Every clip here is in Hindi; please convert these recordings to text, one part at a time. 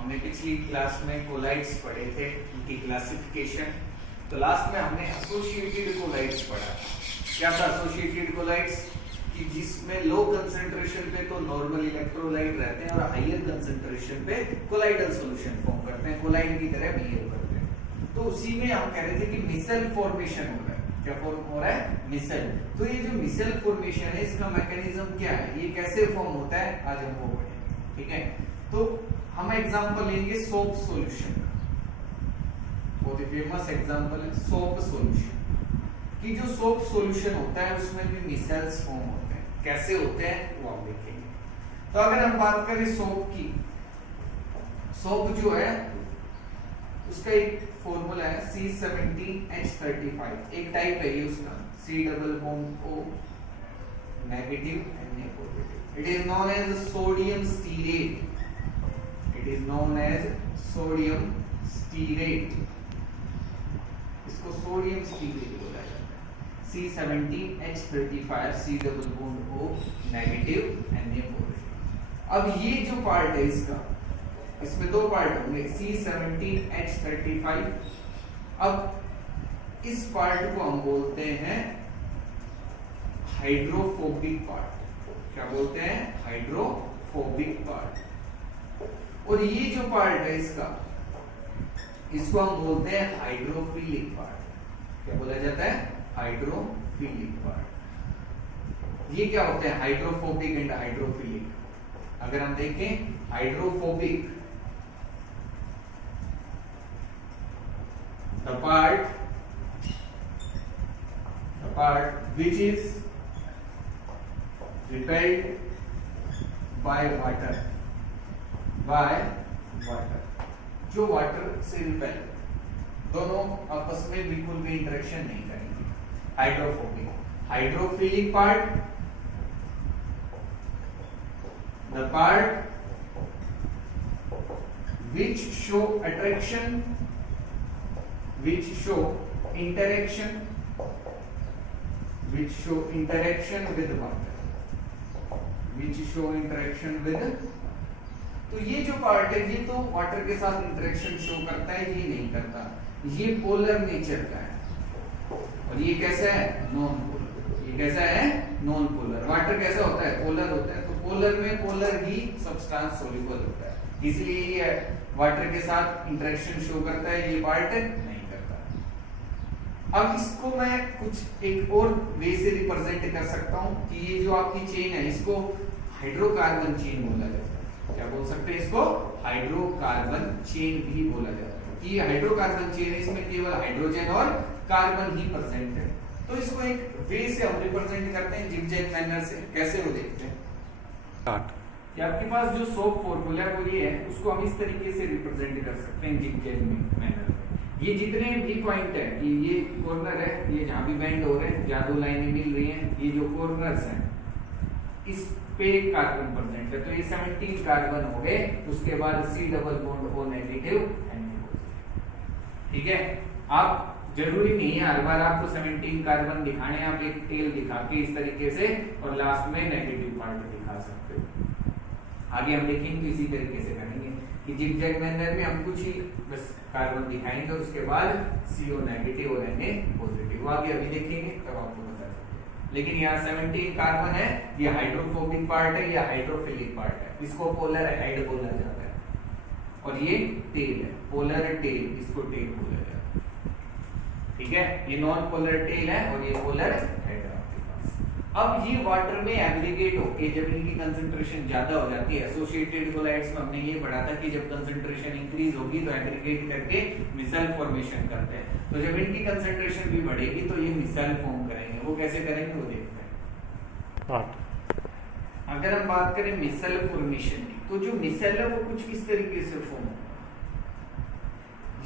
हमने पिछली क्लास में कोलाइड्स पढ़े थे, उनकी क्लासिफिकेशन। तो लास्ट में हमने एसोसिएटेड कोलाइड्स पढ़ा। क्या था एसोसिएटेड कोलाइड्स? कि जिसमें लो कंसंट्रेशन पे तो नॉर्मल इलेक्ट्रोलाइट रहते हैं और हायर कंसंट्रेशन पे कोलाइडल सॉल्यूशन फॉर्म करते हैं, कोलाइड की तरह बिहेव करते हैं। तो उसी में हम कह रहे थे कि मिसल फॉर्मेशन हो रहा है। क्या फॉर्म हो रहा है? मिसल। तो ये जो मिसल फॉर्मेशन है इसका मैकेनिज्म क्या है, ये कैसे फॉर्म होता है, आज हम वो पढ़ेंगे। ठीक है, तो हम एग्जांपल लेंगे सोप सॉल्यूशन का। बहुत ही फेमस एग्जांपल है सोप सॉल्यूशन कि जो सोप सॉल्यूशन होता है उसमें भी मिसल्स फॉर्म होते हैं। कैसे होते हैं वो आप देखेंगे। तो अगर हम बात करें सोप की, सोप जो है उसका एक फॉर्मूला है C17H35। एक टाइप है ये उसका, C double bond O negative Na positive. It is known as sodium stearate. It is known as sodium stearate. इसको सोडियम स्टीरेट बोला जाता है। C17H35 C double bond O negative Na positive. अब ये जो पार्ट है इसका, इसमें दो पार्ट होंगे C17H35। अब इस पार्ट को हम बोलते हैं हाइड्रोफोबिक पार्ट। क्या बोलते हैं? Hydrophobic part. और ये जो पार्ट है इसका, इसको हम बोलते हैं हाइड्रोफिलिक पार्ट। क्या बोला जाता है? Hydrophilic part. ये क्या होते हैं? Hydrophobic and hydrophilic. अगर हम देखें hydrophobic, the part which is repelled by water, जो वाटर से रिपेल, दोनों आपस में बिल्कुल भी इंटरेक्शन नहीं करेंगे। Hydrophobic. Hydrophilic part, the part which show attraction, which show interaction with water, which show interaction with। तो ये जो पार्ट है ये तो वाटर के साथ इंटरेक्शन शो करता है, ये नहीं करता। ये पोलर नेचर का है। और ये कैसा है? Non polar. ये कैसा है? Non polar. वाटर कैसा होता है? पोलर होता है। तो पोलर में पोलर ही सब्सटेंस सोल्यूबल होता है, इसलिए ये वाटर के साथ इंटरेक्शन शो करता है, ये पार्ट नहीं करता। अब इसको मैं कुछ एक और वे से रिप्रेजेंट कर सकता हूं कि ये जो आपकी चेन है इसको हाइड्रोकार्बन चेन बोला जाता है। क्या बोल सकते हैं इसको? हाइड्रोकार्बन चेन भी बोला जाता है कि ये हाइड्रोकार्बन चेन है, इसमें केवल हाइड्रोजन और कार्बन ही प्रेजेंट है। तो इसको एक वे से हम रिप्रेजेंट करते हैं जिगजैग मैनर से। कैसे वो देखते हैं? कि आपके पास जो सोप फॉर्मूला है वो ये है, उसको हम इस तरीके से रिप्रेजेंट कर सकते हैं जिगजैग मैनर में। ये जितने भी पॉइंट है, कि ये कॉर्नर है, ये जहां भी बेंड हो रहे हैं, जहां दो लाइनें मिल रही हैं, ये जो कॉर्नर्स हैं इस पे कार्बन प्रेजेंट है। तो ये 17 कार्बन हो गए। उसके बाद C double bond O negative Na positive. ठीक है, आप जरूरी नहीं है हर बार आपको 17 कार्बन दिखाने, आप एक टेल दिखा के इस तरीके से और लास्ट में नेगेटिव पार्ट दिखा सकते हो। आगे हम देखेंगे इसी तरीके से करेंगे कि जिगजैग मैनर में हम कुछ ही बस कार्बन दिखाएंगे और उसके बाद CO नेगेटिव और Na पॉजिटिव। आगे अभी देखेंगे तब आपको बता सकते हैं। लेकिन यहाँ 17 कार्बन है, ये हाइड्रोफोबिक पार्ट है, या हाइड्रोफिलिक पार्ट है। इसको पोलर हाइड बोला जाता है। और ये टेल है, पोलर टेल, इसको टेल बोला जाता है। ठीक है, ये नॉन पोलर टेल है और ये पोलर हेड है आपके पास। अब ये वाटर में एग्रीगेट होके जब इनकी कंसंट्रेशन ज्यादा हो जाती है, एसोसिएटेड कोलाइड्स में हमने ये पढ़ा था कि जब कंसंट्रेशन इंक्रीज होगी तो एग्रीगेट करके मिसल फॉर्मेशन करते हैं। तो जब इनकी कंसंट्रेशन भी बढ़ेगी तो ये मिसल फॉर्म करेंगे। वो कैसे करेंगे वो देखते हैं। अगर हम बात करें मिसल फॉर्मेशन की, तो जो मिसल है वो कुछ इस तरीके से फॉर्म होगा।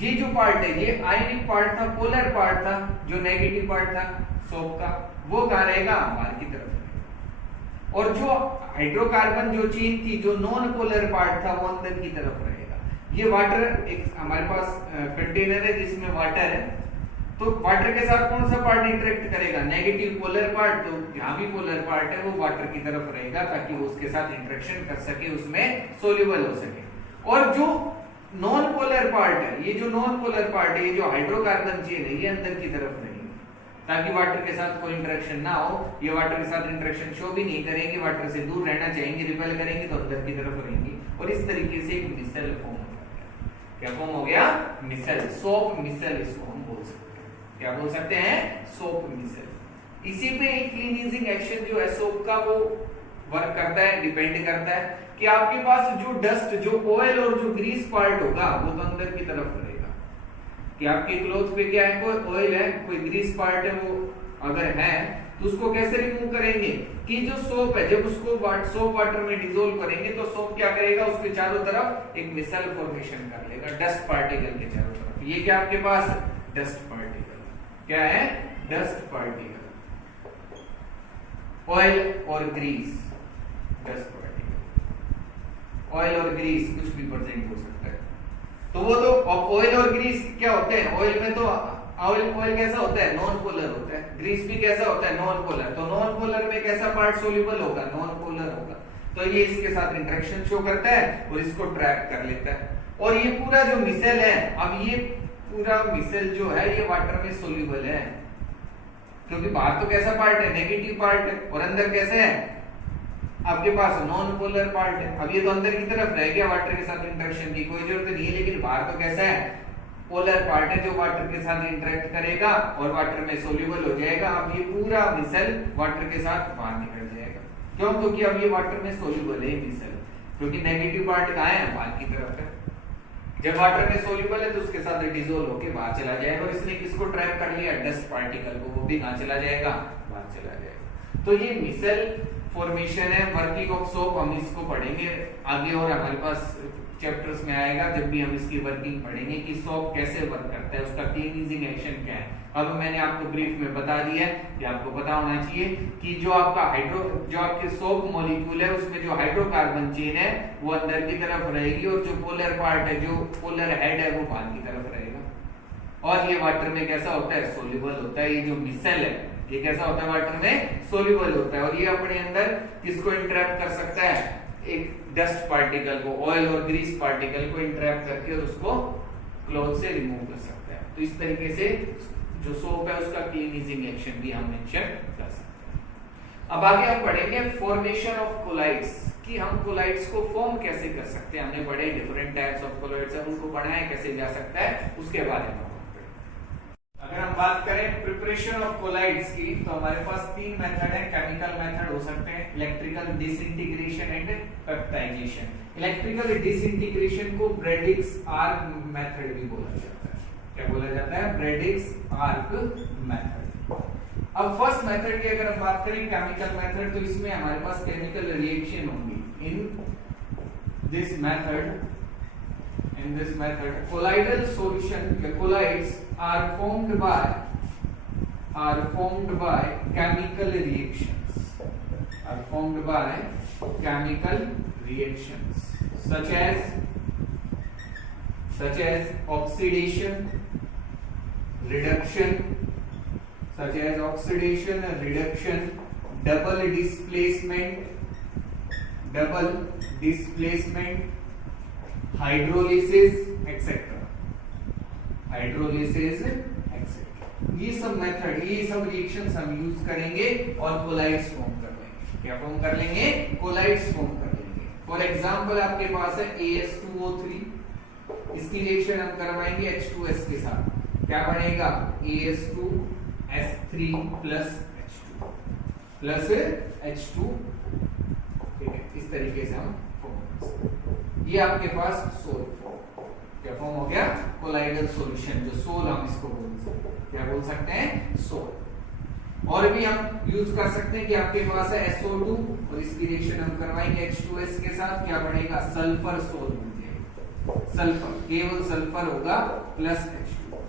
ये जो पार्ट है ये आयनिक पार्ट था, पोलर पार्ट था। जो नेगेटिव पार्ट था सोप का वो कहां रहेगा? बाहर की तरफ। और जो हाइड्रोकार्बन जो चेन थी, जो नॉन पोलर पार्ट था, वो अंदर की तरफ रहेगा। ये वाटर एक हमारे पास कंटेनर है जिसमें वाटर है, तो वाटर के साथ कौन सा पार्ट इंटरेक्ट करेगा? Negative polar part. तो जहां भी पोलर पार्ट है वो वाटर की तरफ रहेगा ताकि वो उसके साथ इंटरेक्शन कर सके, उसमें सोल्यूबल हो सके। और जो नॉन पोलर पार्ट है, ये जो नॉन पोलर पार्ट है, ये जो हाइड्रोकार्बन चेन है, ये अंदर की तरफ रहेगी ताकि वाटर के साथ कोई इंटरेक्शन ना हो। ये वाटर के साथ इंटरेक्शन शो भी नहीं करेंगे, वाटर से दूर रहना चाहेंगे, रिपेल करेंगे तो अंदर की तरफ रहेंगी। और इस तरीके से एक मिसल फॉर्म हो गया। क्या फॉर्म हो गया? मिसल, सोप मिसल इसको हम बोल सकते हैं। क्या बोल सकते हैं? सोप मिसल। इसी पे एक क्लीनिंग एक्शन जो है सोप का वो वर्क करता है, डिपेंड करता है कि आपके पास जो डस्ट, जो ऑयल और जो ग्रीस पार्ट होगा वो तो अंदर की तरफ रहेगा। कि आपके क्लोथ पे क्या है, कोई ऑयल है, कोई ग्रीस पार्ट है, वो अगर है तो उसको कैसे रिमूव करेंगे कि जो सोप है, जब उसको सोप वाटर में डिसॉल्व करेंगे तो सोप क्या करेगा, उसके चारों तरफ एक मिसल फॉर्मेशन कर लेगा डस्ट पार्टिकल के चारों तरफ। ये क्या आपके पास डस्ट पार्टिकल, क्या है? डस्ट पार्टिकल, ऑयल और ग्रीस, डस्ट पार्टिकल, ऑयल और ग्रीस कुछ भी प्रेजेंट हो सकता है। तो वो तो ऑयल और ग्रीस क्या होते हैं? ऑयल में तो ऑयल कैसा होता है? नॉन पोलर होता है। ग्रीस भी कैसा होता है? Non polar. तो नॉन पोलर में कैसा पार्ट सोल्यूबल होगा? नॉन पोलर होगा। तो ये इसके साथ इंटरेक्शन शो करता है और इसको ट्रैप कर लेता है। और ये पूरा जो मिसल है, अब ये पूरा मिसल जो है ये वाटर में सोल्यूबल है, क्योंकि बाहर तो कैसा पार्ट है? नेगेटिव पार्ट है, और अंदर कैसे है? आपके पास नॉन पोलर पार्ट है। अब ये तो अंदर की तरफ रह गया, वाटर के साथ इंटरेक्शन की कोई जरूरत नहीं है, लेकिन बाहर तो कैसा है? पोलर पार्ट है जो वाटर के साथ इंटरेक्ट करेगा और वाटर में सोल्यूबल हो जाएगा। अब ये पूरा मिसल वाटर के साथ बाहर निकल जाएगा। क्यों? क्योंकि अब ये वाटर में सोल्यूबल है मिसल, क्योंकि नेगेटिव पार्ट कहाँ है? बाहर की तरफ है। जब वाटर में सोल्यूबल है तो उसके साथ डिसॉल्व होके बाहर चला जाएगा। और इसने किसको ट्रैप कर लिया? डस्ट पार्टिकल को। वो भी कहाँ चला जाएगा? बाहर चला जाएगा। तो ये मिसल फॉर्मेशन है, वर्किंग ऑफ सोप। हम इसको पढ़ेंगे आगे और हमारे पास चैप्टर्स में आएगा जब भी हम इसकी वर्किंग पढ़ेंगे कि सोप कैसे वर्क करता है, उसका क्लीनिंग एक्शन क्या है। अब मैंने आपको ब्रीफ में बता दिया कि आपको पता होना चाहिए कि जो आपके सोप मॉलिक्यूल है उसमें जो हाइड्रोकार्बन चेन है वो अंदर की तरफ रहेगी, और जो पोलर पार्ट है, जो पोलर हेड है, वो बाहर की तरफ रहेगा। और ये वाटर में कैसा होता है? सोल्यूबल होता है। ये जो मिसल है ये कैसा होता है? वाटर में सोल्यूबल होता है। और ये अपने अंदर किसको इंट्रैप कर सकता है? एक डस्ट पार्टिकल को, ऑयल और ग्रीस पार्टिकल को इंट्रैप करके और उसको क्लॉथ से रिमूव कर सकता है। तो इस तरीके से जो सोप है उसका क्लीनिंग एक्शन भी हम मेंशन कर सकते हैं। अब आगे हम पढ़ेंगे फॉर्मेशन ऑफ कोलाइड्स, कि हम कोलाइड्स को फॉर्म कैसे कर सकते हैं। हमने पढ़े डिफरेंट टाइप्स ऑफ कोलाइड्स, अब उनको बनाया कैसे जा सकता है उसके बारे में। अगर हम बात करें प्रिपरेशन ऑफ कोलाइड्स की, तो हमारे पास तीन मेथड है। केमिकल मेथड हो सकते हैं, electrical disintegration and peptization. Electrical disintegration को ब्रेडिक्स आर्क मेथड भी बोला जाता है। क्या बोला जाता है? Bredig's arc method. अब फर्स्ट मेथड की अगर हम बात करें केमिकल मेथड, तो इसमें हमारे पास केमिकल रिएक्शन होंगी। In this method colloidal solution, colloids are formed by chemical reactions such as oxidation, reduction, double displacement, hydrolysis etcetera. ये सब मेथड, ये सब रिएक्शंस हम यूज करेंगे और कोलाइड्स फॉर्म कर लेंगे। क्या फॉर्म कर लेंगे? कोलाइड्स फॉर्म कर लेंगे। फॉर एग्जांपल आपके पास है AS2O3, इसकी रिएक्शन हम करवाएंगे H2S के साथ। क्या बनेगा? AS2S3 plus H2। ठीक है, इस तरीके से हम फॉर्म कर सकते हैं। ये आपके पास सोल क्या फॉर्म हो गया? कोलाइडल सॉल्यूशन, जो सोल हम इसको बोल सकते हैं। क्या बोल सकते हैं? सोल। और भी हम यूज कर सकते हैं कि आपके पास है SO2 और इसकी रिएक्शन हम करवाएंगे H2S के साथ। क्या बनेगा? सल्फर सोल बन जाएगा। सल्फर, केवल सल्फर होगा प्लस H2।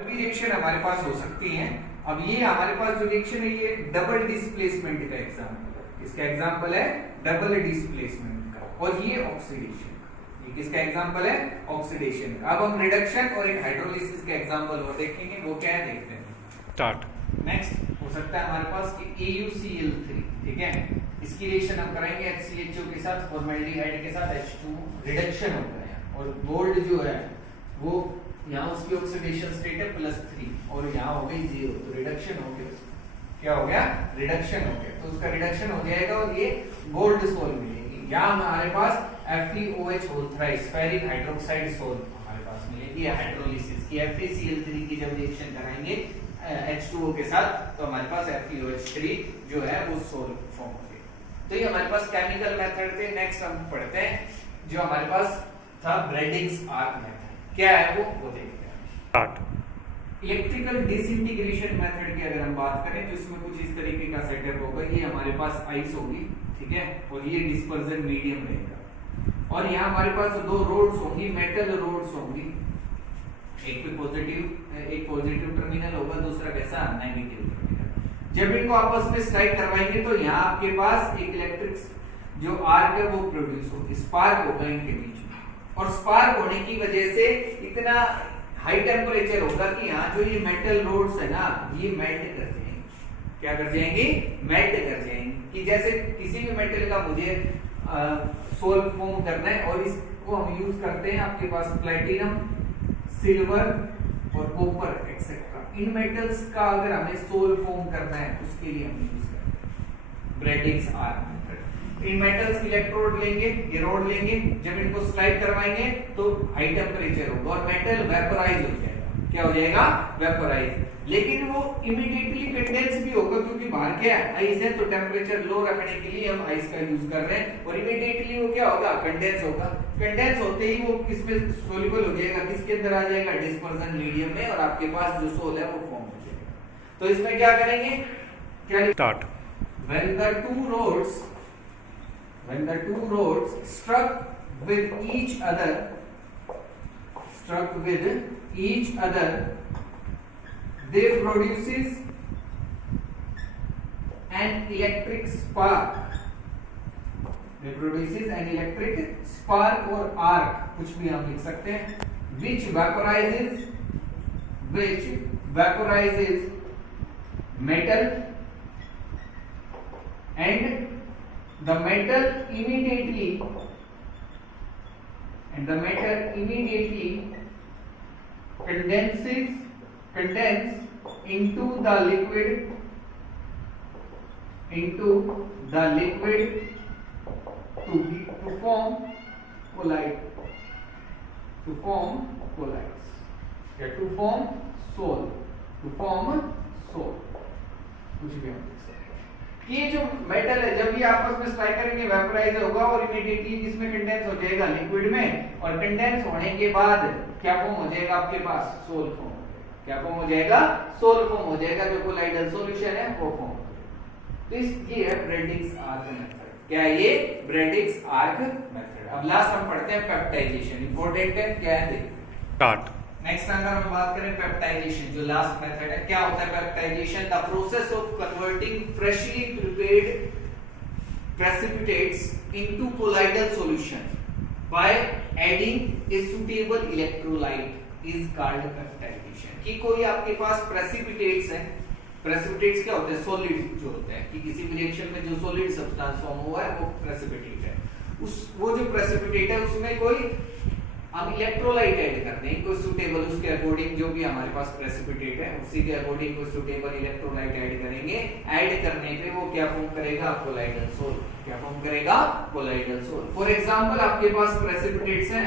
भी रिएक्शन हमारे पास हो सकती है। अब ये हमारे पास जो रिएक्शन है ये डबल डिस्प्लेसमेंट का एग्जांपल है। इसका एग्जांपल है डबल डिस्प्लेसमेंट का, और ये ऑक्सीडेशन का। ये किसका एग्जांपल है? ऑक्सीडेशन का। अब हम रिडक्शन और एक हाइड्रोलिसिस का एग्जांपल और देखेंगे, वो क्या है देखते हैं। स्टार्ट। नेक्स्ट हो सकता है हमारे पास कि AuCl3, ठीक है। इसकी रिएक्शन हम करेंगे HCHO के साथ फॉर्मेल्डिहाइड के साथ H2 रिडक्शन होता है, और गोल्ड जो है वो यहाँ उसकी ऑक्सीडेशन स्टेट है +3 और यहाँ हो गई 0, तो रिडक्शन हो गया, क्या हो गया, रिडक्शन हो गया, तो उसका रिडक्शन हो जाएगा और ये गोल्ड सोल मिलेगी। यहाँ हमारे पास FeOH whole thrice ferric hydroxide sol हमारे पास मिलेगी हाइड्रोलिसिस की। FeCl3 की जब रिएक्शन कराएंगे H2O के साथ तो हमारे पास FeOH3 जो है वो सोल फॉर्म होगी। तो ये हमारे पास केमिकल मेथड थे। नेक्स्ट हम पढ़ते हैं जो हमारे पास था ब्रेडिंग्स आर्क मेथड, क्या है वो देखते हैं। इलेक्ट्रिकल डिसइंटीग्रेशन मेथड की अगर हम बात करें तो इसमें कुछ इस तरीके का सेटअप होगा। ये हमारे पास आइस होगी, ठीक है, और ये डिस्पर्जन मीडियम रहेगा, और यहाँ हमारे पास दो रोड्स होंगी, मेटल रोड्स होंगी, एक पे पॉजिटिव टर्मिनल होगा, दूसरा कैसा, नेगेटिव टर्मिनल। जब इनको आपस में स्ट्राइक करवाएंगे तो यहाँ आपके पास एक इलेक्ट्रिक जो आर्क है वो प्रोड्यूस होगी, स्पार्क होगा इनके बीच में, और स्पार्क होने की वजह से इतना हाई टेम्परेचर होगा कि यहाँ जो ये मेटल रोड्स है ना ये मेल्ट कर जाएंगे। क्या कर जाएंगे, मेल्ट कर जाएंगे। कि जैसे किसी भी मेटल का मुझे सोल फॉर्म करना है और इसको हम यूज करते हैं आपके पास प्लैटिनम, सिल्वर और कॉपर एक्सेट्रा, इन मेटल्स का अगर हमें सोल फॉर्म करना है उसके लिए हम यूज करते हैं ब्रेडिंग्स आर्क मेथड। इन मेटल्स की इलेक्ट्रोड लेंगे, ये रोड लेंगे, जब इनको स्लाइड करवाएंगे तो हाई टेम्परेचर होगा और मेटल वेपोराइज हो जाएगा। क्या हो जाएगा, वेपोराइज। लेकिन वो इमीडिएटली कंडेंस भी होगा क्योंकि बाहर क्या है, आइस है, तो टेम्परेचर लो रखने के लिए हम आइस का यूज कर रहे हैं, और इमीडिएटली वो क्या होगा, कंडेंस होगा। कंडेंस होते ही वो किसमें सोल्यूबल हो जाएगा, किसके अंदर आ जाएगा, डिस्पर्जन मीडियम में, और आपके पास जो सोल है वो फॉर्म हो जाएगा। तो इसमें क्या करेंगे, क्या start, when the two rods struck with each other, they produces an electric spark or arc, कुछ भी हम लिख सकते हैं, which vaporizes metal, and the metal immediately condense into the liquid to form colloids, या to form soul, कुछ भी हम लिख सकते हैं। ये जो मेटल है जब ये आपस में स्ट्राइक करेंगे वेपोराइज होगा और इमीडिएटली इसमें कंडेंस हो जाएगा लिक्विड में, और कंडेंस होने के बाद क्या फॉर्म हो जाएगा आपके पास, सोल फॉर्म हो जाएगा। क्या फॉर्म हो जाएगा, सोल फॉर्म हो जाएगा, जो कोलाइडल सॉल्यूशन है वो फॉर्म हो जाएगा। तो ये है ब्रेडिंग्स आर्क मेथड। क्या है ये, ब्रेडिंग्स आर्क मेथड। अब लास्ट हम पढ़ते हैं पेप्टाइजेशन, इंपॉर्टेंट है, क्या है देखते हैं। स्टार्ट। नेक्स्ट अगर हम बात करें पेप्टाइजेशन, जो लास्ट मेथड है, क्या होता है peptization, the process of converting freshly prepared precipitates into colloidal solution by adding a suitable electrolyte is called peptization. कि कोई आपके पास प्रेसिपिटेट्स है, प्रेसिपिटेट्स क्या होते हैं, सॉलिड जो होते हैं, कि किसी भी रिएक्शन में जो सॉलिड सब्सटेंस फॉर्म हुआ है वो प्रेसिपिटेट है। वो जो प्रेसिपिटेट है उसमें कोई हम इलेक्ट्रोलाइट ऐड करते हैं, कोई सुटेबल, उसके अकॉर्डिंग जो भी हमारे पास प्रेसिपिटेट है उसी के अकॉर्डिंग कोई सुटेबल इलेक्ट्रोलाइट ऐड करेंगे। ऐड करने पे वो क्या फॉर्म करेगा, कोलाइडल सोल। क्या फॉर्म करेगा, कोलाइडल सोल। फॉर एग्जांपल आपके पास प्रेसिपिटेट्स हैं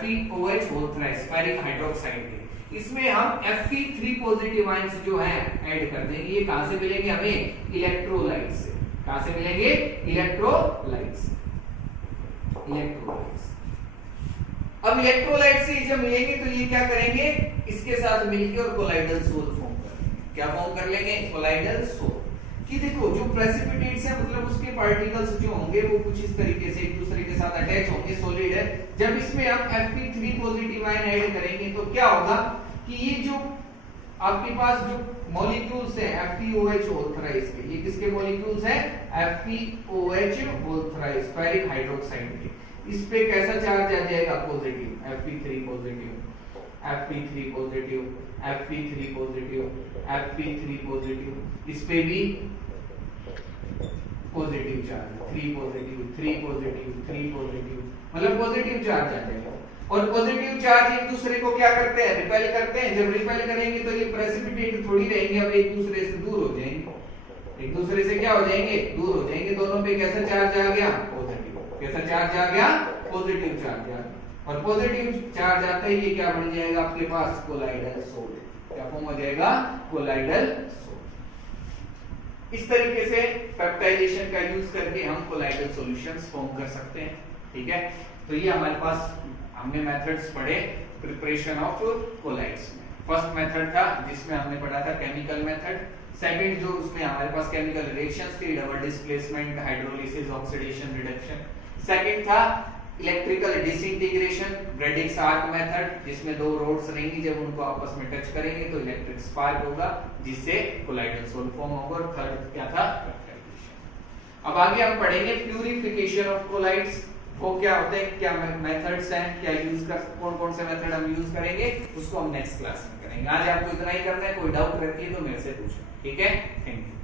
FeOH whole thrice ferric hydroxide के, इसमें हम Fe3 पॉजिटिव आयंस जो हैं ऐड कर देंगे। ये कहां से मिलेंगे हमें, इलेक्ट्रोलाइट से। कहां से मिलेंगे, इलेक्ट्रोलाइट से। अब इलेक्ट्रोलाइट से जब मिलेंगे तो ये क्या करेंगे, इसके साथ मिलकर और कोलाइडल सोल फॉर्म करेंगे। क्या फॉर्म कर लेंगे, कोलाइडल सोल। कि देखो जो प्रेसिपिटेट्स है मतलब उसके पार्टिकल्स जो होंगे वो कुछ इस तरीके से एक दूसरे के साथ अटैच होंगे, सॉलिड है। जब इसमें हम Fe3 पॉजिटिव आयन ऐड करेंगे तो क्या होगा कि ये जो आपके पास जो मॉलिक्यूल्स है FeOH होल थ्राइस के, ये किसके मॉलिक्यूल्स हैं, FeOH whole thrice ferric hydroxide के। इस पे कैसा चार्ज आ जाएगा, positive, Fe3 positive, Fe3 positive, Fe3 positive, Fe3 positive. इस पे भी positive charge, 3 positive, 3 positive, 3 positive, मतलब पॉजिटिव चार्ज आ जाएगा। और पॉजिटिव चार्ज एक दूसरे को क्या करते हैं, रिपेल करते हैं। जब रिपेल करेंगे तो ये प्रेसिपिटेट थोड़ी रहेंगे, अब एक दूसरे से दूर हो जाएंगे, एक दूसरे से क्या हो जाएंगे, दूर हो जाएंगे। दोनों पे कैसा चार्ज आ गया, पॉजिटिव। कैसा चार्ज आ गया, पॉजिटिव चार्ज आ गया। और पॉजिटिव चार्ज आते ही ये क्या बन जाएगा आपके पास, कोलाइडल सोल्ड। क्या फॉर्म हो जाएगा, कोलाइडल सोल्ड। इस तरीके से पेप्टाइजेशन का यूज करके हम कोलाइडल सॉल्यूशंस फॉर्म कर सकते हैं। ठीक है, तो ये हमारे पास हमने मेथड्स पढ़े प्रिपरेशन ऑफ कोलाइड्स में। फर्स्ट मेथड था जिसमें हमने पढ़ा था केमिकल मेथड। सेकंड जो उसमें हमारे पास केमिकल रिएक्शंस थी, double displacement, hydrolysis, oxidation, reduction. Second था electrical disintegration, Bredig's arc method, जिसमें दो रोड्स रहेंगी, जब उनको आपस में टच करेंगे तो इलेक्ट्रिक स्पार्क होगा, जिससे कोलाइडल सोल्ड फॉर्म होगा। और थर्ड क्या था, पेप्टाइजेशन। अब आगे हम पढ़ेंगे प्यूरिफिकेशन ऑफ कोलाइड्स। वो क्या होते हैं, क्या मेथड्स हैं, क्या यूज कर, कौन कौन से मेथड हम यूज करेंगे, उसको हम नेक्स्ट क्लास में करेंगे। आज आपको इतना ही करना है, कोई डाउट रहती है तो मेरे से पूछें। ठीक है, थैंक यू।